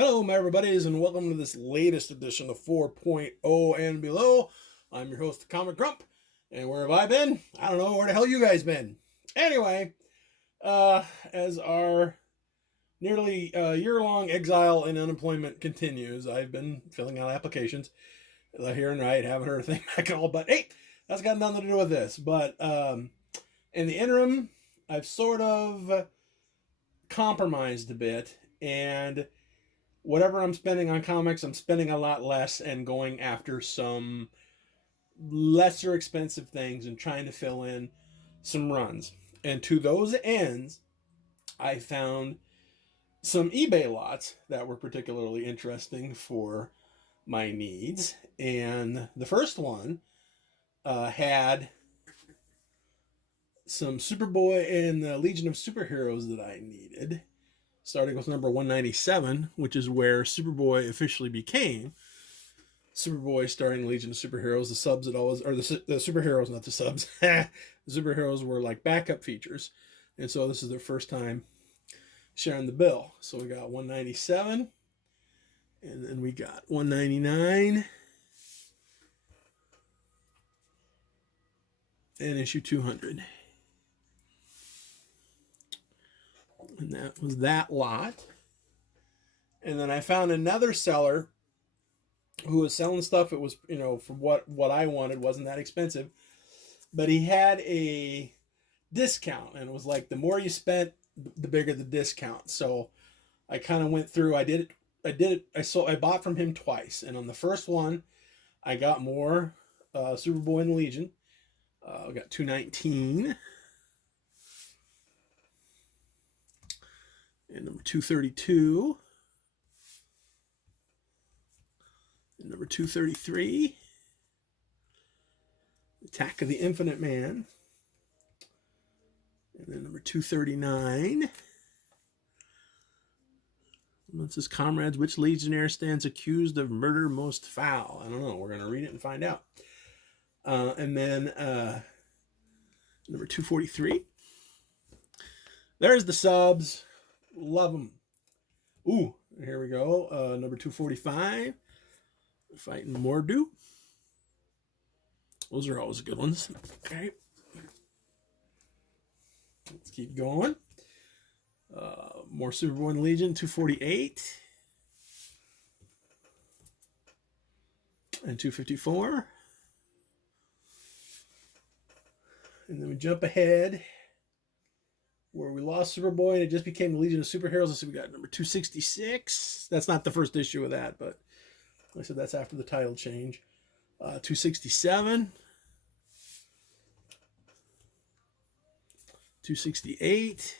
Hello, my everybody's, and welcome to this latest edition of 4.0 and below. I'm your host, the Comic Grump, and where have I been? I don't know. Where the hell you guys been? Anyway, as our nearly year-long exile and unemployment continues, I've been filling out applications here and right. Haven't heard a thing back at all, but hey, that's got nothing to do with this. But in the interim, I've sort of compromised a bit, and whatever I'm spending on comics, I'm spending a lot less and going after some lesser expensive things and trying to fill in some runs. And to those ends, I found some eBay lots that were particularly interesting for my needs. And the first one had some Superboy and the Legion of Superheroes that I needed, starting with number 197, which is where Superboy officially became Superboy, starring Legion of Superheroes. The subs that always, or the superheroes, not the subs. The superheroes were like backup features, and so this is their first time sharing the bill. So we got 197, and then we got 199, and issue 200. And that was that lot. And then I found another seller who was selling stuff. It was, for what I wanted, wasn't that expensive, but he had a discount, and it was like the more you spent, the bigger the discount. So I kind of went through. I bought from him twice, and on the first one, I got more Superboy and Legion. I got 219. And number 232. And number 233. Attack of the Infinite Man. And then number 239. It says, comrades, which legionnaire stands accused of murder most foul? I don't know. We're going to read it and find out. And then number 243. There's the subs. Love them. Ooh, here we go. Number 245. Fighting Mordu. Those are always good ones. Okay. Let's keep going. More Superboy and Legion. 248. And 254. And then we jump ahead where we lost Superboy and it just became the Legion of Superheroes. So we got number 266. That's not the first issue of that, but like I said, that's after the title change. 267. 268.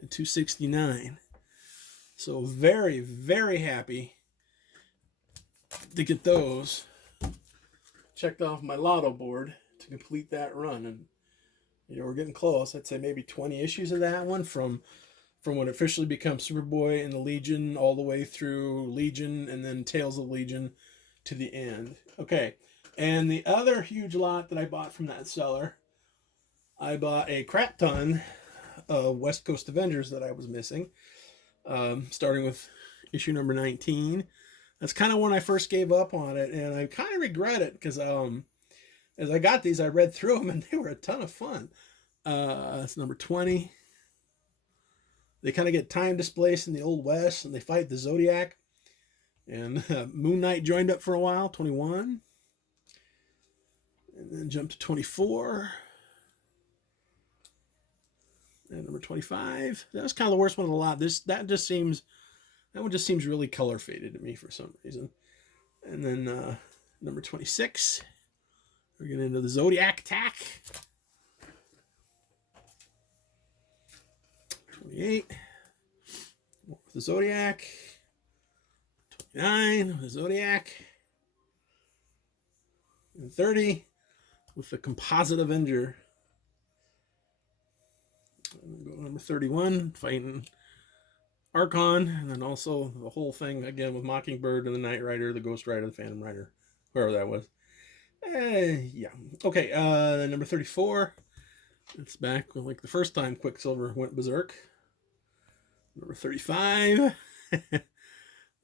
And 269. So very, very happy to get those checked off my lotto board to complete that run. And we're getting close. I'd say maybe 20 issues of that one from when it officially becomes Superboy and the Legion all the way through Legion and then Tales of Legion to the end. Okay. And the other huge lot that I bought from that seller, I bought a crap ton of West Coast Avengers that I was missing, starting with issue number 19. That's kind of when I first gave up on it, and I kind of regret it because as I got these, I read through them, and they were a ton of fun. That's number 20. They kind of get time displaced in the Old West, and they fight the Zodiac. And Moon Knight joined up for a while, 21. And then jump to 24. And number 25. That was kind of the worst one of the lot. That one just seems really color faded to me for some reason. And then number 26. We're getting into the Zodiac Attack. 28. More with the Zodiac. 29 with the Zodiac. And 30 with the Composite Avenger. And go to number 31, fighting Archon, and then also the whole thing again with Mockingbird and the Knight Rider, the Ghost Rider, the Phantom Rider, whoever that was. Yeah. Okay, number 34. It's back like the first time Quicksilver went berserk. Number 35.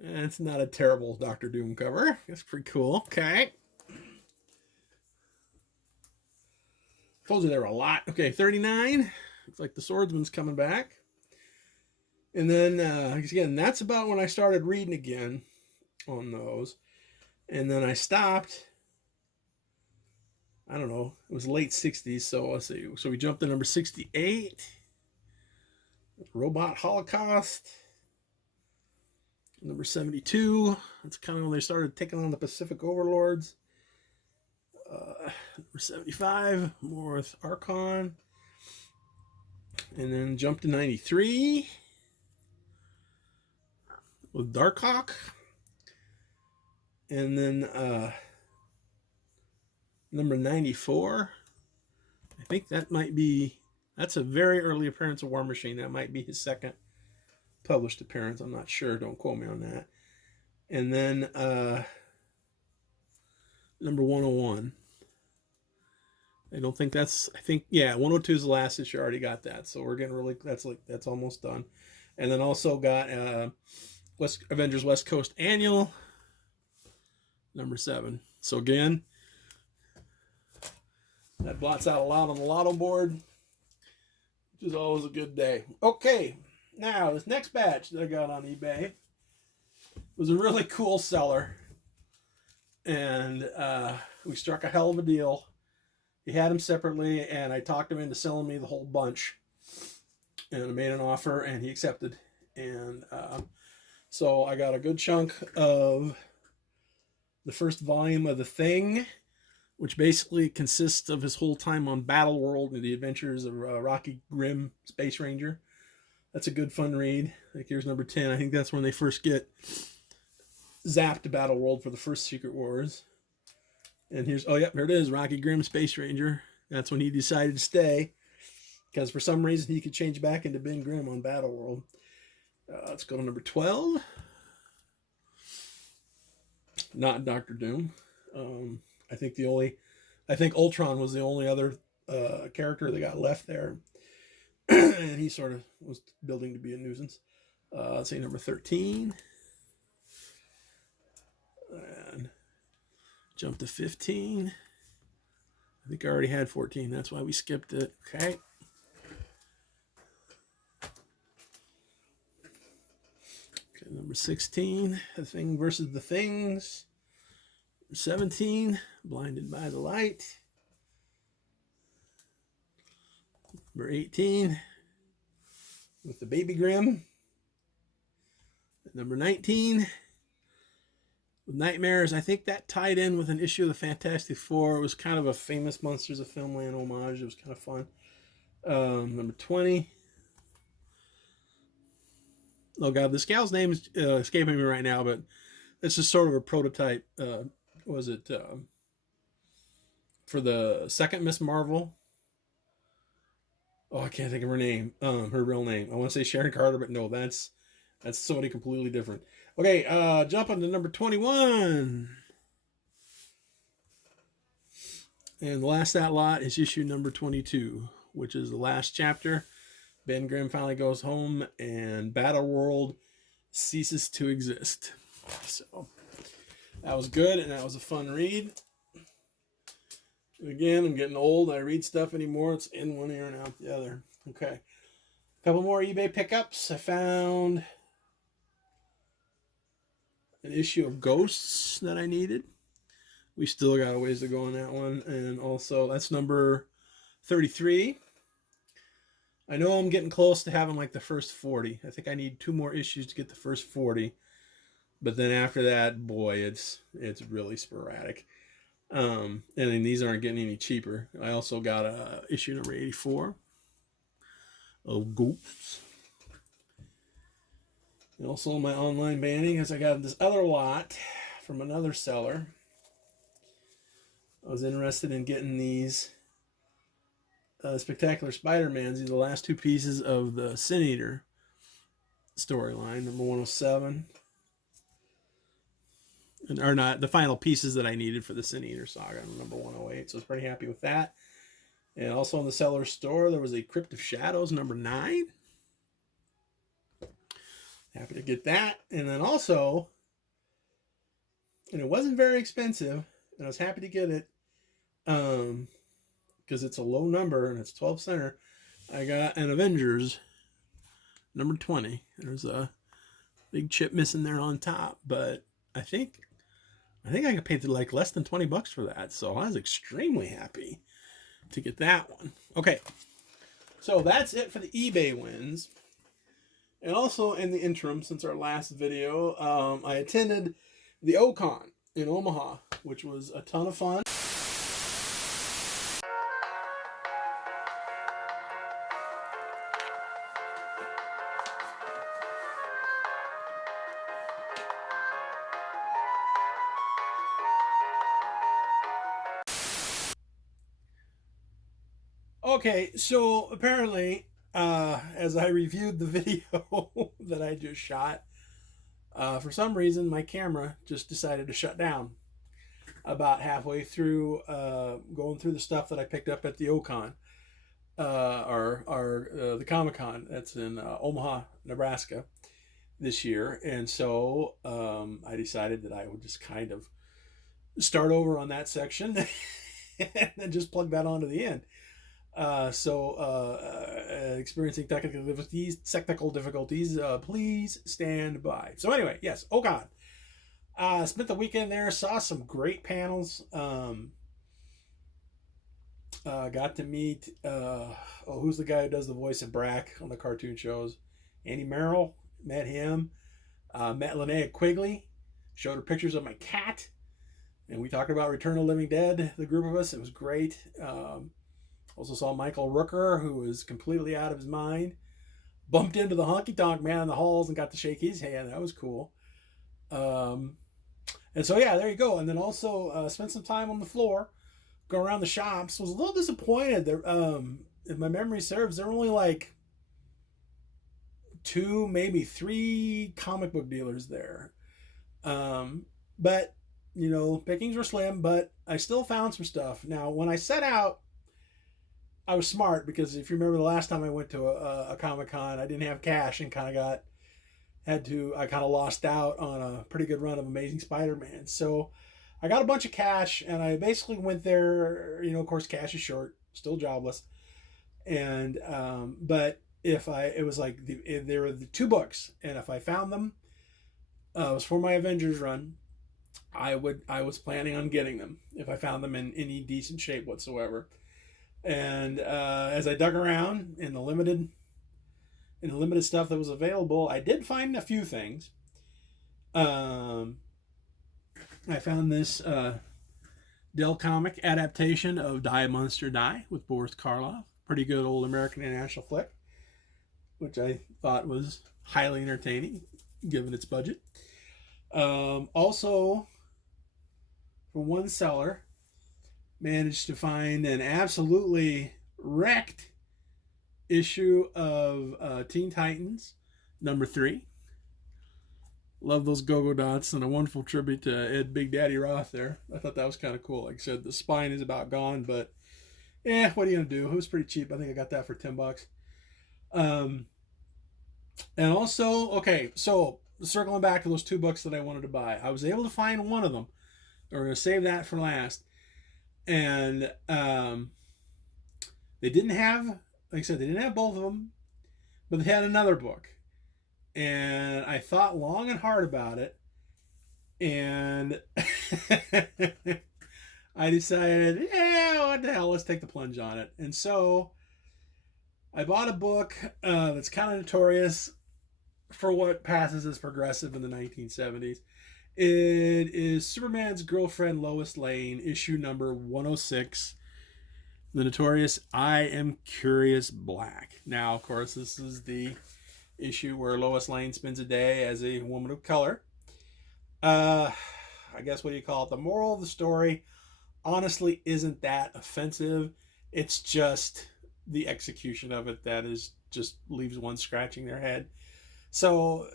It's not a terrible Doctor Doom cover. It's pretty cool. Okay. Told you there were a lot. Okay, 39. Looks like the Swordsman's coming back. And then, again, that's about when I started reading again on those. And then I stopped. I don't know. It was late 60s. So let's see. So we jumped to number 68. Robot Holocaust. Number 72. That's kind of when they started taking on the Pacific Overlords. Number 75. More with Archon. And then jumped to 93. With Darkhawk. And then number 94. I think that might be, that's a very early appearance of War Machine. That might be his second published appearance. I'm not sure. Don't quote me on that. And then number 101. I don't think that's, I think, yeah, 102 is the last issue. I already got that. So we're getting really, that's almost done. And then also got Avengers West Coast Annual, number 7. So again, that blots out a lot on the lotto board, which is always a good day. Okay, now this next batch that I got on eBay was a really cool seller, and we struck a hell of a deal. He had them separately, and I talked him into selling me the whole bunch, and I made an offer, and he accepted. And so I got a good chunk of the first volume of The Thing, which basically consists of his whole time on Battle World and the adventures of Rocky Grimm, Space Ranger. That's a good fun read. Like here's number 10. I think that's when they first get zapped to Battle World for the first Secret Wars. And here's, oh yeah, here it is, Rocky Grimm, Space Ranger. That's when he decided to stay, because for some reason he could change back into Ben Grimm on Battle World. Let's go to number 12. Not Doctor Doom. I think Ultron was the only other character that got left there. And he sort of was building to be a nuisance. Let's say number 13. And jump to 15. I think I already had 14. That's why we skipped it. Okay. Okay, number 16. The Thing versus the Things. 17, Blinded by the Light. Number 18, with the Baby Grimm. Number 19, with Nightmares. I think that tied in with an issue of the Fantastic Four. It was kind of a famous Monsters of Filmland homage. It was kind of fun. Number 20. Oh God, this gal's name is escaping me right now, but it's just sort of a prototype. Was it for the second Miss Marvel? Oh, I can't think of her name. Her real name. I want to say Sharon Carter, but no, that's somebody completely different. Okay, jumping to number 21. And the last that lot is issue number 22, which is the last chapter. Ben Grimm finally goes home, and Battle World ceases to exist. So that was good, and that was a fun read. Again, I'm getting old. I read stuff anymore. It's in one ear and out the other. Okay. A couple more eBay pickups. I found an issue of Ghosts that I needed. We still got a ways to go on that one. And also, that's number 33. I know I'm getting close to having like the first 40. I think I need 2 more issues to get the first 40. But then after that, boy, it's really sporadic. And then these aren't getting any cheaper. I also got issue number 84 of Ghosts. And also my online banning, as I got this other lot from another seller. I was interested in getting these Spectacular Spider-Mans. These are the last 2 pieces of the Sin Eater storyline, number 107. Or not, the final pieces that I needed for the Sin Eater saga, number 108. So I was pretty happy with that. And also in the seller's store, there was a Crypt of Shadows, number 9. Happy to get that. And then also, and it wasn't very expensive, and I was happy to get it because it's a low number and it's 12 center. I got an Avengers number 20. There's a big chip missing there on top, but I think I could pay like less than $20 for that. So I was extremely happy to get that one. Okay, so that's it for the eBay wins. And also in the interim, since our last video, I attended the Ocon in Omaha, which was a ton of fun. Okay, so apparently, as I reviewed the video that I just shot, for some reason my camera just decided to shut down about halfway through going through the stuff that I picked up at the Ocon, or the Comic Con that's in Omaha, Nebraska this year. And so I decided that I would just kind of start over on that section and then just plug that onto the end. Experiencing technical difficulties, please stand by. So anyway, yes, Ocon. Spent the weekend there, saw some great panels. Got to meet, who's the guy who does the voice of Brack on the cartoon shows? Andy Merrill, met him. Met Linnea Quigley, showed her pictures of my cat, and we talked about Return of the Living Dead, the group of us. It was great. Also saw Michael Rooker, who was completely out of his mind. Bumped into the honky tonk man in the halls and got to shake his hand. That was cool. And so, yeah, there you go. And then also spent some time on the floor, go around the shops. Was a little disappointed. There, if my memory serves, there were only like 2, maybe 3 comic book dealers there. But, you know, pickings were slim, but I still found some stuff. Now, when I set out, I was smart, because if you remember the last time I went to a Comic-Con, I didn't have cash and I kind of lost out on a pretty good run of Amazing Spider-Man. So I got a bunch of cash and I basically went there, you know, of course cash is short, still jobless. And, but it was like, there were the 2 books, and if I found them, it was for my Avengers run, I was planning on getting them if I found them in any decent shape whatsoever. And as I dug around in the limited stuff that was available, I did find a few things. I found this Dell comic adaptation of Die Monster Die with Boris Karloff. Pretty good old American International flick, which I thought was highly entertaining given its budget. Also, from one seller, managed to find an absolutely wrecked issue of Teen Titans number 3. Love those go-go dots, and a wonderful tribute to Ed Big Daddy Roth there. I thought that was kind of cool. Like I said, the spine is about gone, but what are you gonna do? It was pretty cheap. I think I got that for $10. And also, okay, so circling back to those 2 books that I wanted to buy, I was able to find one of them. We're gonna save that for last. And they didn't have, like I said, they didn't have both of them, but they had another book. And I thought long and hard about it, and I decided, what the hell, let's take the plunge on it. And so I bought a book that's kind of notorious for what passes as progressive in the 1970s. It is Superman's Girlfriend Lois Lane, issue number 106, the notorious I Am Curious Black. Now, of course, this is the issue where Lois Lane spends a day as a woman of color. I guess, what do you call it? The moral of the story honestly isn't that offensive. It's just the execution of it that is just leaves one scratching their head. So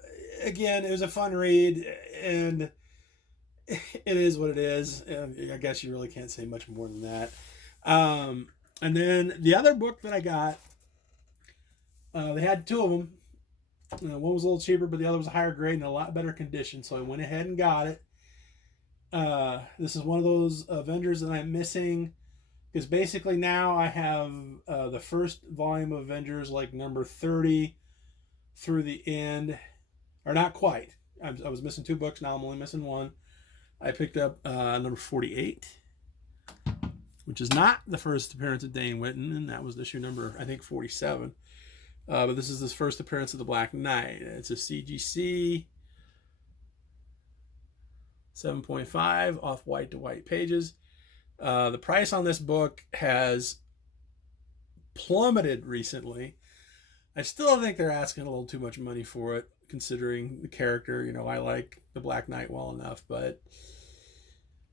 again, it was a fun read, and it is what it is. I guess you really can't say much more than that. And then the other book that I got, they had 2 of them. One was a little cheaper, but the other was a higher grade and a lot better condition. So I went ahead and got it. This is one of those Avengers that I'm missing, because basically now I have the first volume of Avengers, like number 30 through the end, or not quite. I was missing 2 books. Now I'm only missing 1. I picked up number 48, which is not the first appearance of Dane Whitten, and that was issue number, I think, 47. But this is his first appearance of the Black Knight. It's a CGC 7.5 off white to white pages. The price on this book has plummeted recently. I still think they're asking a little too much money for it, considering the character. You know, I like the Black Knight well enough, but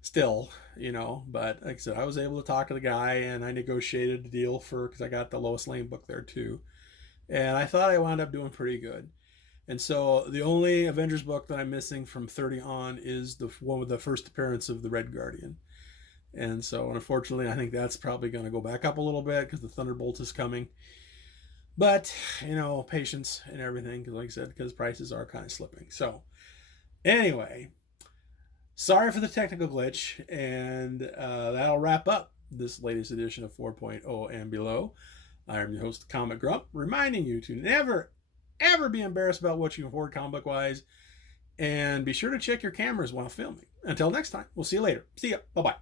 still, you know. But like I said, I was able to talk to the guy, and I negotiated a deal because I got the Lois Lane book there too. And I thought I wound up doing pretty good. And so the only Avengers book that I'm missing from 30 on is the one with the first appearance of the Red Guardian. And so unfortunately, I think that's probably going to go back up a little bit because the Thunderbolt is coming. But, you know, patience and everything, because like I said, because prices are kind of slipping. So anyway, sorry for the technical glitch. And that'll wrap up this latest edition of 4.0 and below. I'm your host, Comic Grump, reminding you to never, ever be embarrassed about what you afford comic book wise. And be sure to check your cameras while filming. Until next time, we'll see you later. See ya. Bye-bye.